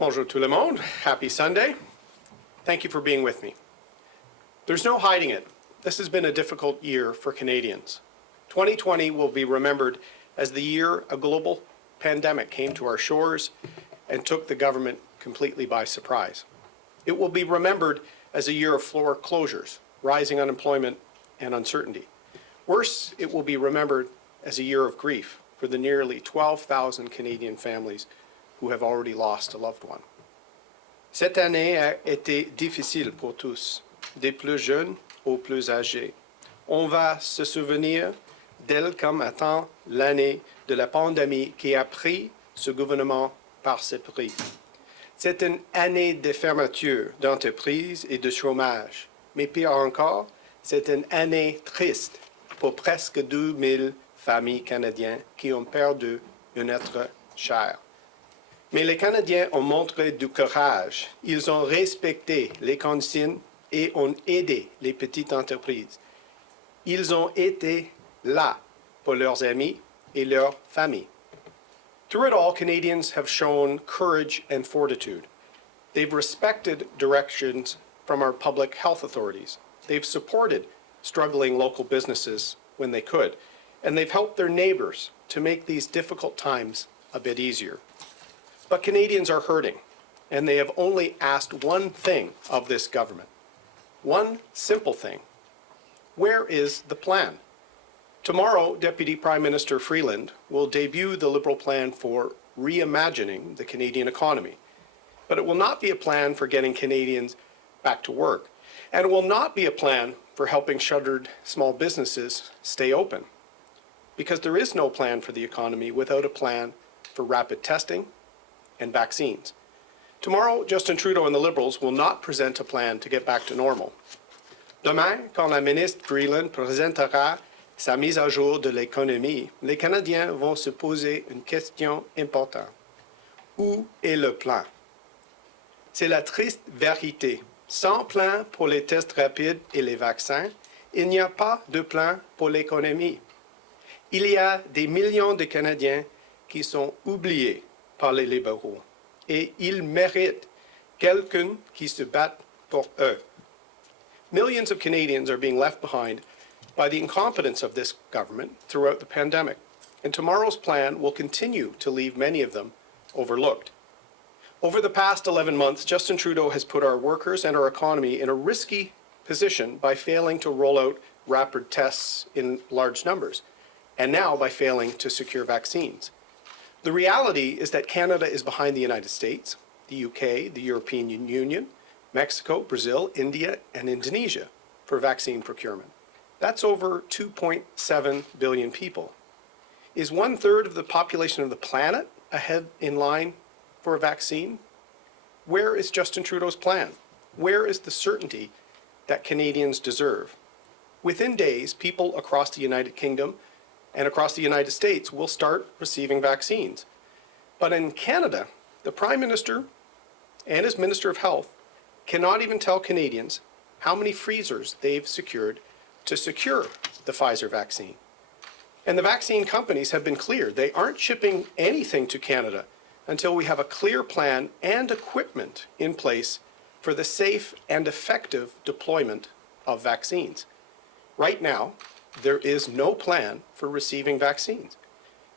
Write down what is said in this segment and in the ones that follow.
Bonjour tout le monde. Happy Sunday. Thank you for being with me. There's no hiding it. This has been a difficult year for Canadians. 2020 will be remembered as the year a global pandemic came to our shores and took the government completely by surprise. It will be remembered as a year of foreclosures, rising unemployment, and uncertainty. Worse, it will be remembered as a year of grief for the nearly 12,000 Canadian families who have already lost a loved one. Cette année a été difficile pour tous, des plus jeunes aux plus âgés. On va se souvenir d'elle comme étant l'année de la pandémie qui a pris ce gouvernement par surprise. C'est une année de fermeture d'entreprises et de chômage. Mais pire encore, c'est une année triste pour presque 2000 familles canadiennes qui ont perdu un être cher. Mais les Canadiens ont montré du courage. Ils ont respecté les consignes et ont aidé les petites entreprises. Ils ont été là pour leurs amis et leurs familles. Through it all, Canadians have shown courage and fortitude. They've respected directions from our public health authorities. They've supported struggling local businesses when they could, and they've helped their neighbors to make these difficult times a bit easier. But Canadians are hurting, and they have only asked one thing of this government. One simple thing. Where is the plan? Tomorrow, Deputy Prime Minister Freeland will debut the Liberal plan for reimagining the Canadian economy. But it will not be a plan for getting Canadians back to work. And it will not be a plan for helping shuttered small businesses stay open. Because there is no plan for the economy without a plan for rapid testing and vaccines. Tomorrow, Justin Trudeau and the Liberals will not present a plan to get back to normal. Demain, quand la ministre Freeland présentera sa mise à jour de l'économie, les Canadiens vont se poser une question importante. Où est le plan? C'est la triste vérité. Sans plan pour les tests rapides et les vaccins, il n'y a pas de plan pour l'économie. Il y a des millions de Canadiens qui sont oubliés par les libéraux et ils méritent quelqu'un qui se batte pour eux. Millions of Canadians are being left behind by the incompetence of this government throughout the pandemic, and tomorrow's plan will continue to leave many of them overlooked. Over the past 11 months, Justin Trudeau has put our workers and our economy in a risky position by failing to roll out rapid tests in large numbers, and now by failing to secure vaccines. The reality is that Canada is behind the United States, the UK, the European Union, Mexico, Brazil, India, and Indonesia for vaccine procurement. That's over 2.7 billion people. Is 1/3 of the population of the planet ahead in line for a vaccine? Where is Justin Trudeau's plan? Where is the certainty that Canadians deserve? Within days, people across the United Kingdom and across the United States will start receiving vaccines. But in Canada, the Prime Minister and his Minister of Health cannot even tell Canadians how many freezers they've secured to secure the Pfizer vaccine. And the vaccine companies have been clear. They aren't shipping anything to Canada until we have a clear plan and equipment in place for the safe and effective deployment of vaccines. Right now, there is no plan for receiving vaccines.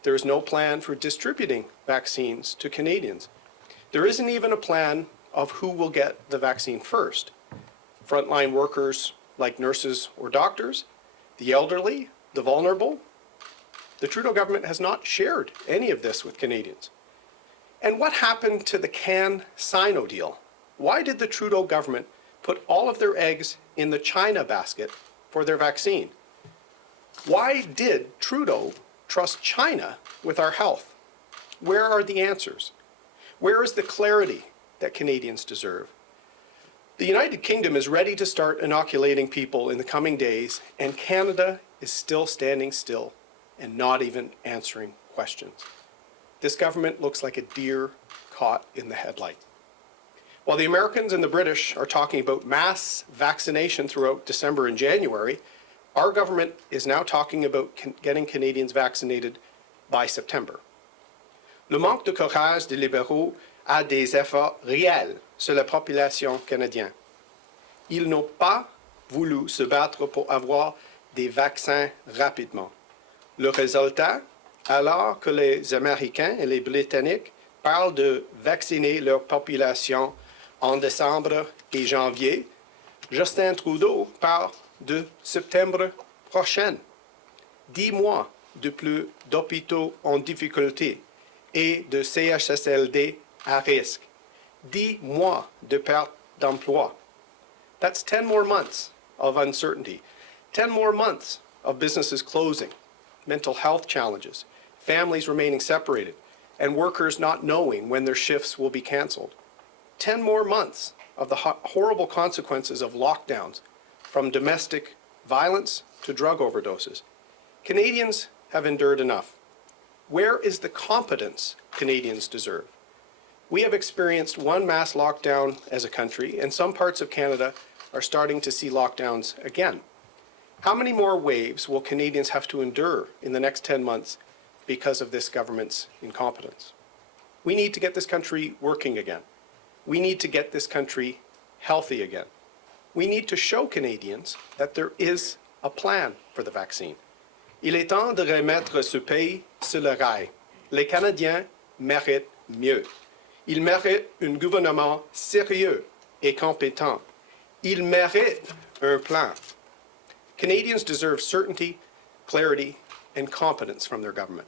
There is no plan for distributing vaccines to Canadians. There isn't even a plan of who will get the vaccine first. Frontline workers like nurses or doctors, the elderly, the vulnerable. The Trudeau government has not shared any of this with Canadians. And what happened to the CanSino deal? Why did the Trudeau government put all of their eggs in the China basket for their vaccine? Why did Trudeau trust China with our health? Where are the answers? Where is the clarity that Canadians deserve? The United Kingdom is ready to start inoculating people in the coming days, and Canada is still standing still and not even answering questions. This government looks like a deer caught in the headlights. While the Americans and the British are talking about mass vaccination throughout December and January, our government is now talking about getting Canadians vaccinated by September. Le manque de courage des libéraux à des efforts réels sur la population canadienne. Ils n'ont pas voulu se battre pour avoir des vaccins rapidement. Le résultat, alors que les Américains et les Britanniques parlent de vacciner leur population en décembre et janvier, Justin Trudeau parle de septembre prochain. 10 mois de plus d'hôpitaux en difficulté et de CHSLD à risque. 10 mois de perte d'emploi. That's 10 more months of uncertainty. 10 more months of businesses closing, mental health challenges, families remaining separated, and workers not knowing when their shifts will be canceled. 10 more months of the horrible consequences of lockdowns, from domestic violence to drug overdoses. Canadians have endured enough. Where is the competence Canadians deserve? We have experienced one mass lockdown as a country, and some parts of Canada are starting to see lockdowns again. How many more waves will Canadians have to endure in the next 10 months because of this government's incompetence? We need to get this country working again. We need to get this country healthy again. We need to show Canadians that there is a plan for the vaccine. Il est temps de remettre ce pays sur le rail. Les Canadiens méritent mieux. Ils méritent un gouvernement sérieux et compétent. Ils méritent un plan. Canadians deserve certainty, clarity, and competence from their government.